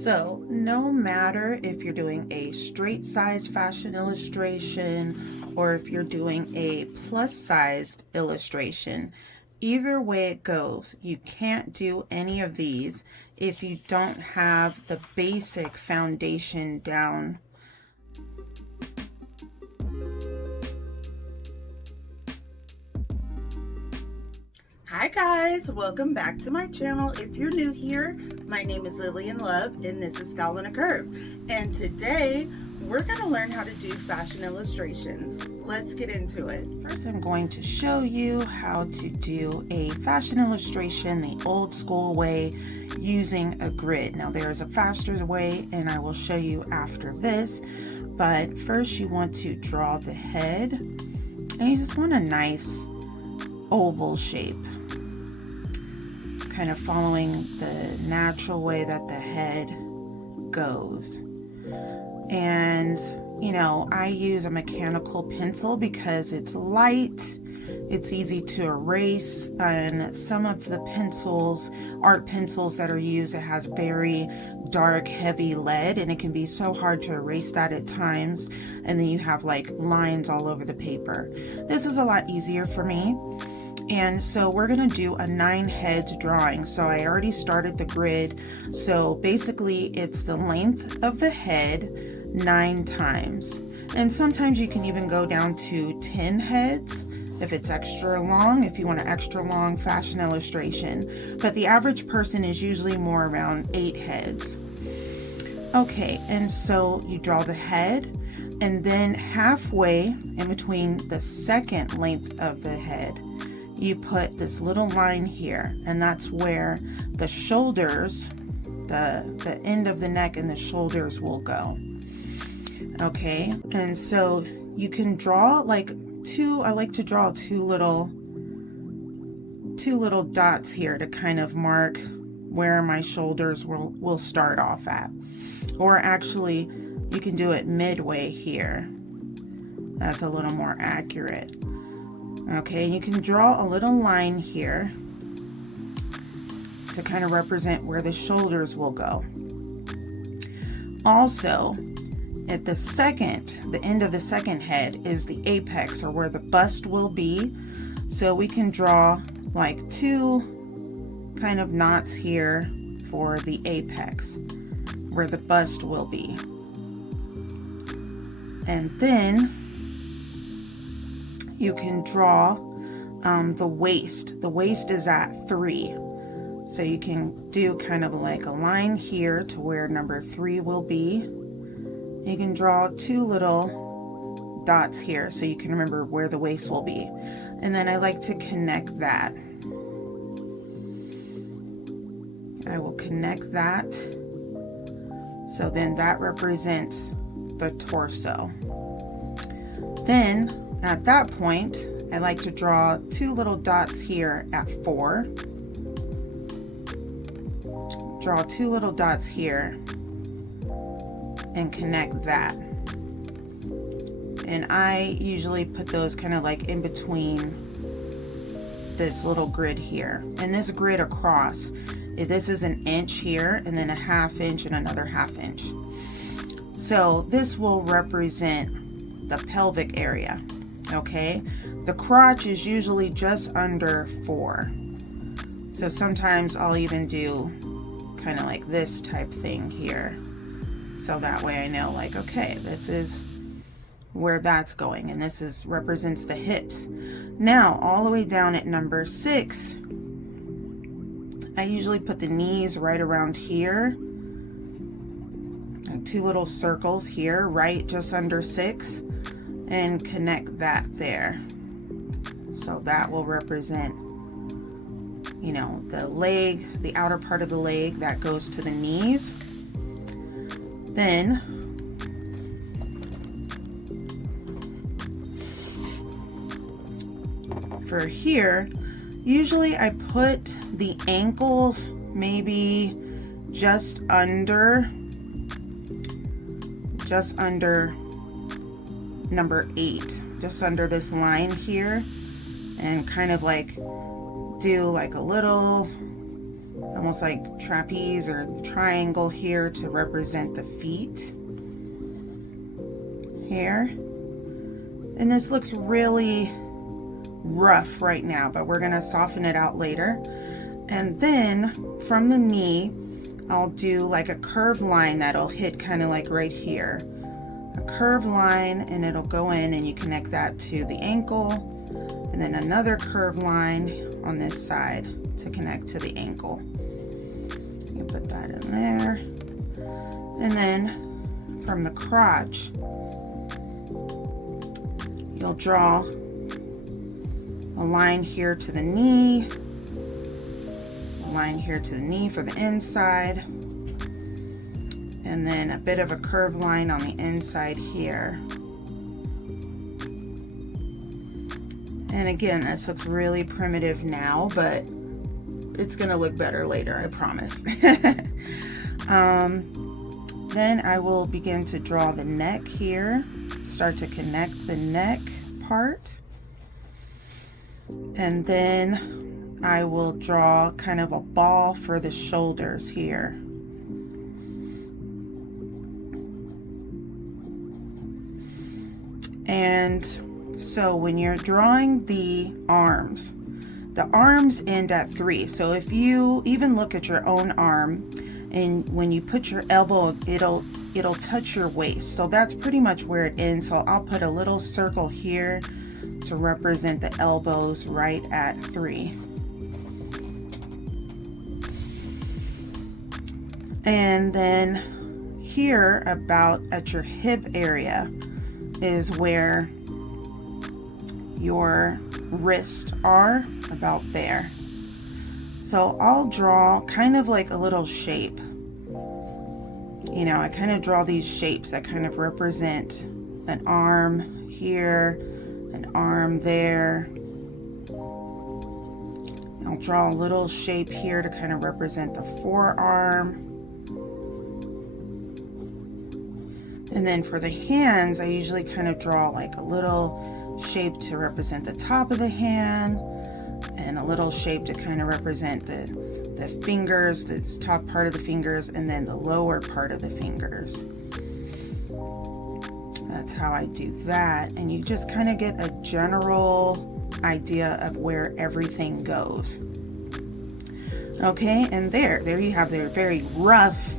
So no matter if you're doing a straight size fashion illustration or if you're doing a plus sized illustration, either way it goes, you can't do any of these if you don't have the basic foundation down. Hi guys, welcome back to my channel. If you're new here, my name is Lillian Love and this is Style on a Curve. And today we're going to learn how to do fashion illustrations. Let's get into it. First, I'm going to show you how to do a fashion illustration the old school way using a grid. Now there's a faster way and I will show you after this, but first you want to draw the head and you just want a nice oval shape, kind of following the natural way that the head goes. And you know, I use a mechanical pencil because it's light, it's easy to erase, and some of the pencils, art pencils that are used, it has very dark, heavy lead, and it can be so hard to erase that at times, and then you have like lines all over the paper. This is a lot easier for me. And so we're going to do a 9 heads drawing. So I already started the grid. So basically it's the length of the head 9 times. And sometimes you can even go down to 10 heads if it's extra long, if you want an extra long fashion illustration. But the average person is usually more around 8 heads. Okay, and so you draw the head, and then halfway in between the second length of the head, you put this little line here, and that's where the shoulders, the end of the neck and the shoulders will go. Okay, and so you can draw like I like to draw two little dots here to kind of mark where my shoulders will start off at. Or actually, you can do it midway here. That's a little more accurate. Okay, you can draw a little line here to kind of represent where the shoulders will go. Also, at the end of the second head is the apex, or where the bust will be. So we can draw like 2 kind of knots here for the apex, where the bust will be. And then you can draw the waist. The waist is at 3. So you can do kind of like a line here to where number 3 will be. You can draw 2 little dots here so you can remember where the waist will be. And then I like to connect that. I will connect that. So then that represents the torso. Then at that point, I like to draw 2 little dots here at 4. Draw 2 little dots here and connect that. And I usually put those kind of like in between this little grid here. And this grid across, this is an inch here and then a 1/2 inch and another 1/2 inch. So this will represent the pelvic area. Okay, the crotch is usually just under 4. So sometimes I'll even do kind of like this type thing here. So that way I know, like, okay, this is where that's going, and this represents the hips. Now all the way down at number 6, I usually put the knees right around here. 2 little circles here, right just under 6. And connect that there. So that will represent, you know, the leg, the outer part of the leg that goes to the knees. Then for here, usually I put the ankles maybe just under number 8, just under this line here, and kind of like do like a little almost like trapeze or triangle here to represent the feet here. And this looks really rough right now, but we're gonna soften it out later. And then from the knee, I'll do like a curved line that'll hit kind of like right here. A curved line, and it'll go in and you connect that to the ankle. And then another curved line on this side to connect to the ankle. You put that in there. And then from the crotch, you'll draw a line here to the knee, a line here to the knee for the inside, and then a bit of a curved line on the inside here. And again, this looks really primitive now, but it's gonna look better later, I promise. Then I will begin to draw the neck here, start to connect the neck part. And then I will draw kind of a ball for the shoulders here. And so when you're drawing the arms end at 3. So if you even look at your own arm, and when you put your elbow, it'll touch your waist. So that's pretty much where it ends. So I'll put a little circle here to represent the elbows right at 3. And then here about at your hip area is where your wrists are, about there. So I'll draw kind of like a little shape. You know, I kind of draw these shapes that kind of represent an arm here, an arm there. I'll draw a little shape here to kind of represent the forearm. And then for the hands, I usually kind of draw like a little shape to represent the top of the hand, and a little shape to kind of represent the fingers, the top part of the fingers, and then the lower part of the fingers. That's how I do that. And you just kind of get a general idea of where everything goes. Okay, and there you have their very rough,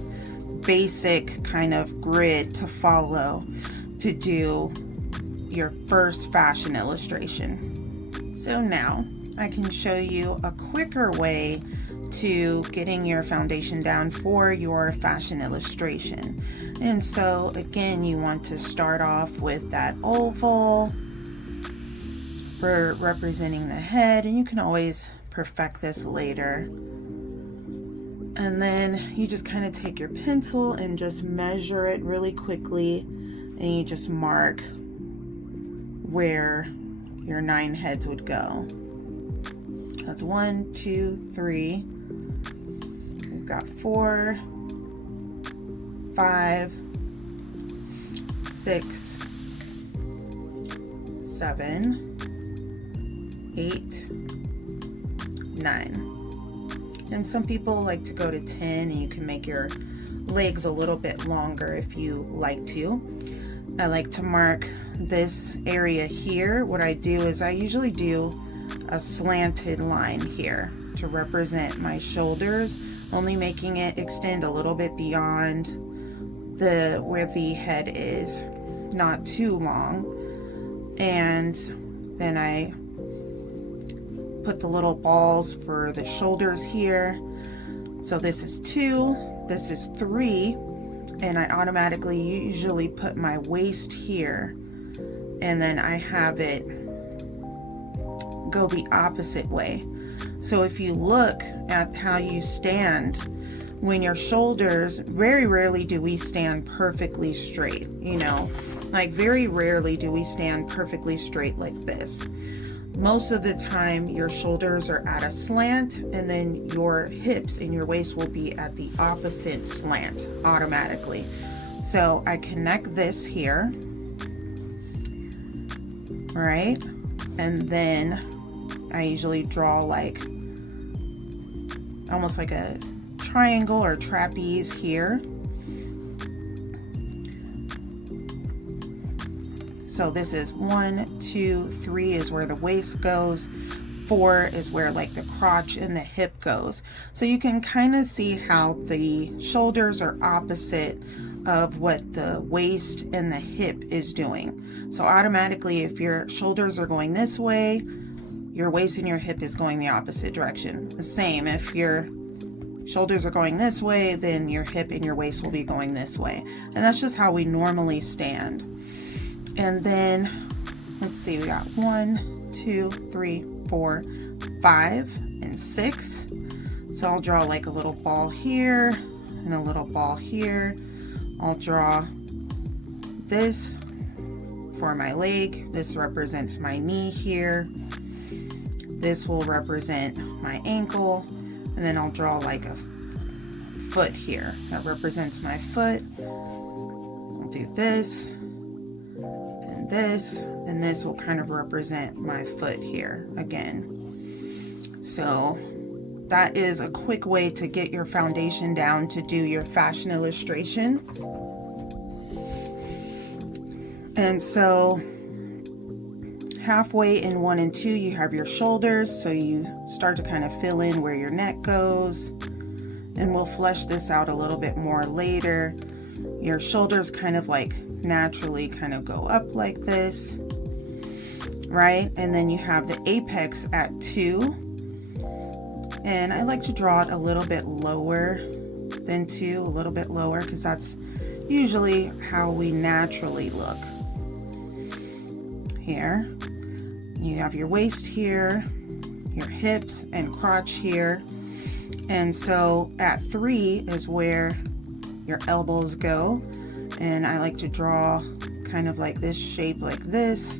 basic kind of grid to follow to do your first fashion illustration. So now I can show you a quicker way to getting your foundation down for your fashion illustration. And so again, you want to start off with that oval for representing the head, and you can always perfect this later. And then you just kind of take your pencil and just measure it really quickly, and you just mark where your 9 heads would go. That's 1, 2, 3. We've got 4, 5, 6, 7, 8, 9. And some people like to go to 10, and you can make your legs a little bit longer if you like to. I like to mark this area here. What I do is I usually do a slanted line here to represent my shoulders, only making it extend a little bit beyond where the head is, not too long. And then I put the little balls for the shoulders here. So this is 2, this is 3, and I automatically usually put my waist here, and then I have it go the opposite way. So if you look at how you stand, when your shoulders, very rarely do we stand perfectly straight, you know, like very rarely do we stand perfectly straight like this. Most of the time your shoulders are at a slant, and then your hips and your waist will be at the opposite slant automatically. So I connect this here, right? And then I usually draw like almost like a triangle or trapeze here. So this is 1, 2, 3 is where the waist goes. 4 is where like the crotch and the hip goes. So you can kind of see how the shoulders are opposite of what the waist and the hip is doing. So automatically, if your shoulders are going this way, your waist and your hip is going the opposite direction. The same, if your shoulders are going this way, then your hip and your waist will be going this way. And that's just how we normally stand. And then, let's see, we got 1, 2, 3, 4, 5, and 6. So I'll draw like a little ball here and a little ball here. I'll draw this for my leg. This represents my knee here. This will represent my ankle. And then I'll draw like a foot here. That represents my foot. I'll do this. This, and this will kind of represent my foot here again. So that is a quick way to get your foundation down to do your fashion illustration. And so halfway in 1 and 2 you have your shoulders, so you start to kind of fill in where your neck goes, and we'll flesh this out a little bit more later. Your shoulders kind of like naturally kind of go up like this, right? And then you have the apex at 2, and I like to draw it a little bit lower than 2, a little bit lower, because that's usually how we naturally look. Here you have your waist here, your hips and crotch here, and so at 3 is where your elbows go, and I like to draw kind of like this shape like this.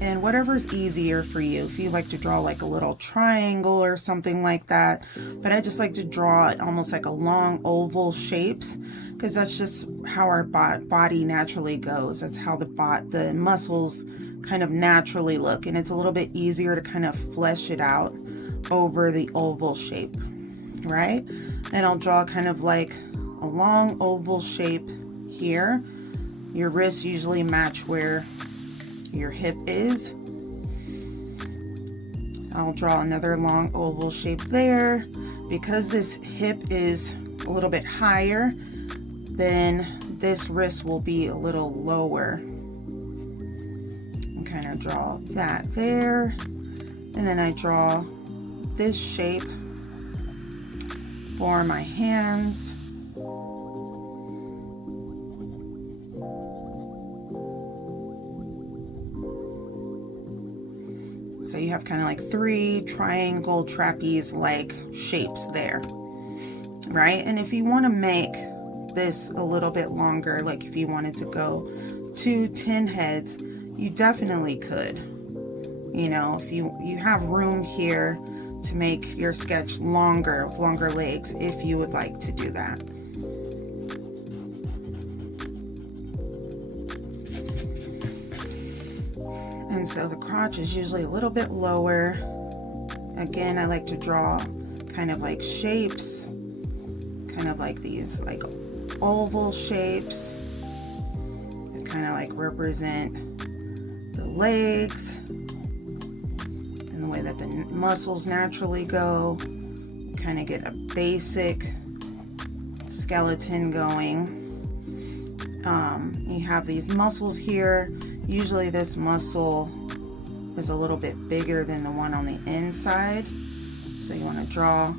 And whatever's easier for you, if you like to draw like a little triangle or something like that, but I just like to draw it almost like a long oval shapes, because that's just how our body naturally goes. That's how the muscles kind of naturally look, and it's a little bit easier to kind of flesh it out over the oval shape, right? And I'll draw kind of like a long oval shape here. Your wrists usually match where your hip is. I'll draw another long oval shape there. Because this hip is a little bit higher, then this wrist will be a little lower. And kind of draw that there. And then I draw this shape for my hands. So you have kind of like 3 triangle trapeze-like shapes there, right? And if you want to make this a little bit longer, like if you wanted to go to 10 heads, you definitely could. You know, if you have room here to make your sketch longer, with longer legs, if you would like to do that. And so the crotch is usually a little bit lower. Again, I like to draw kind of like shapes, kind of like these like oval shapes that kind of like represent the legs and the way that the muscles naturally go. Kind of get a basic skeleton going. You have these muscles here. Usually this muscle is a little bit bigger than the one on the inside. So you want to draw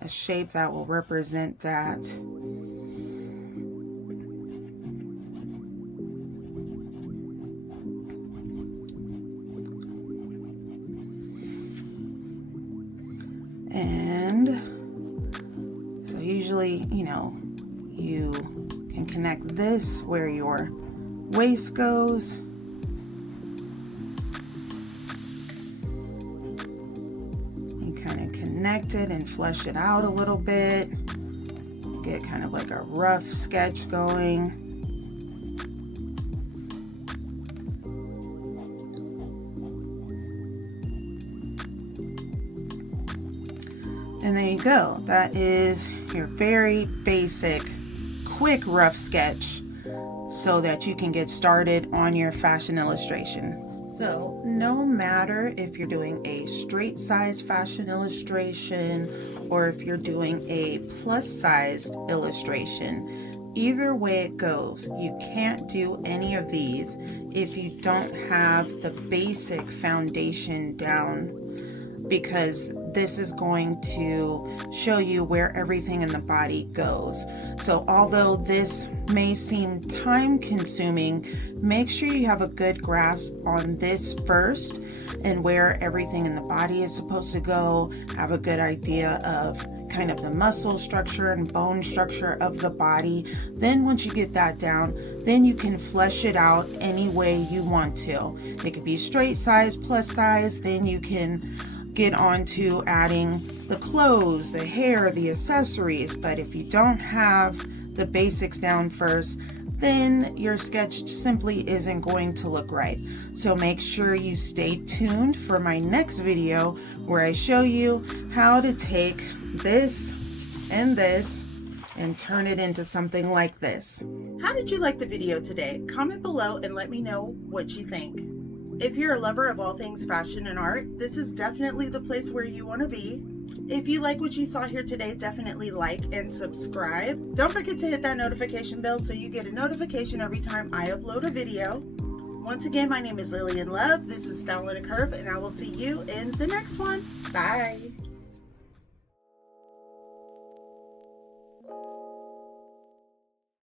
a shape that will represent that. And so usually, you know, you can connect this where your waist goes. You kind of connect it and flesh it out a little bit. Get kind of like a rough sketch going. And there you go. That is your very basic, quick rough sketch so that you can get started on your fashion illustration. So no matter if you're doing a straight size fashion illustration or if you're doing a plus sized illustration, either way it goes, you can't do any of these if you don't have the basic foundation down, because this is going to show you where everything in the body goes. So although this may seem time consuming, make sure you have a good grasp on this first and where everything in the body is supposed to go. Have a good idea of kind of the muscle structure and bone structure of the body. Then once you get that down, then you can flesh it out any way you want to. It could be straight size, plus size, then you can get on to adding the clothes, the hair, the accessories. But if you don't have the basics down first, then your sketch simply isn't going to look right. So make sure you stay tuned for my next video where I show you how to take this and turn it into something like this. How did you like the video today? Comment below and let me know what you think. If you're a lover of all things fashion and art, this is definitely the place where you want to be. If you like what you saw here today, definitely like and subscribe. Don't forget to hit that notification bell so you get a notification every time I upload a video. Once again, my name is Lillian Love. This is Style in a Curve, and I will see you in the next one. Bye.